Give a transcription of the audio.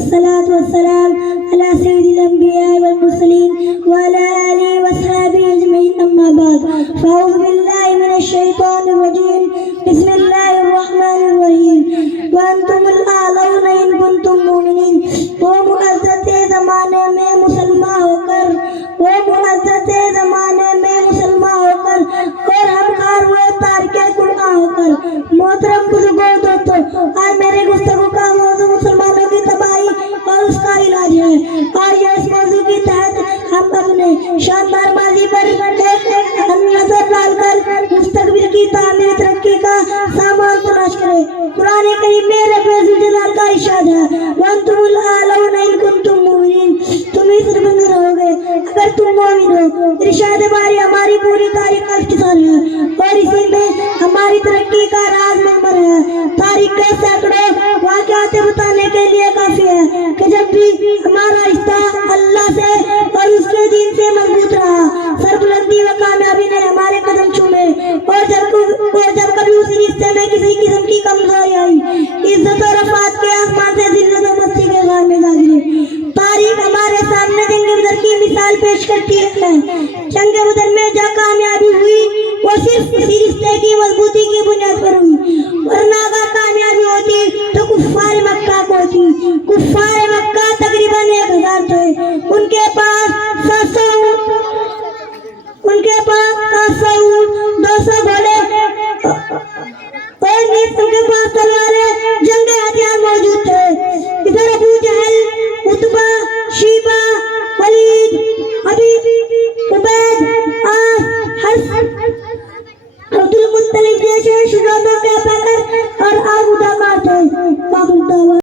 والصلاة والسلام على سيد الأنبياء والمرسلين وعلى آله وصحبه أجمعين أما بعد فأعوذ بالله من الشيطان الرجيم بسم الله الرحمن الرحيم وأنتم الأعلون إن كنتم مؤمنين وہ معزز زمانے میں مسلمان ہو کر اور ہم خار ہوئے تارک قرآن ہو کر محترم بزرگوں دوستوں آج میرے گفتگو کا موضوع مسلمانوں کی تباہی اور اس کا علاج ہے اور یہ اس موضوع کے تحت ہم اپنے شاندار ماضی پر ایک نظر ڈال کر مستقبل کی تعمیر ترقی کا سامان تلاش کریں۔ قرآن کریم میں رب الجلال کا ارشاد ہے وَأَنْتُمُ الْأَعْلَوْنَ إِن كُنتُم مُّؤْمِنِينَ، تم ہی سربلند رہو گے اگر تم مومن ہو۔ ارشاد باری ہماری پوری تاریخ کا اختصار ہے اور اسی میں ہماری ترقی کا راز مقبر ہے۔ تاریخ کے سینکڑوں واقعات بتانے کے لیے کافی ہے کہ جب بھی ہمارا رشتہ اللہ سے اور اس کے دین سے مضبوط رہا، سربلندی و کامیابی نے ہمارے قدم چومے اور جب کبھی اس رشتے میں کسی قسم کی کمزوری آئی، عزت اور رفعت کے آسمان سے ذلت و مستی کے غار میں جا گرے۔ تاریخ ہمارے سامنے جنگ بدر کی مثال پیش کرتی ہے۔ جنگ بدر میں جو کامیابی ہوئی وہ صرف اسی رشتے کی مضبوطی کی بنیاد پر ہوئی۔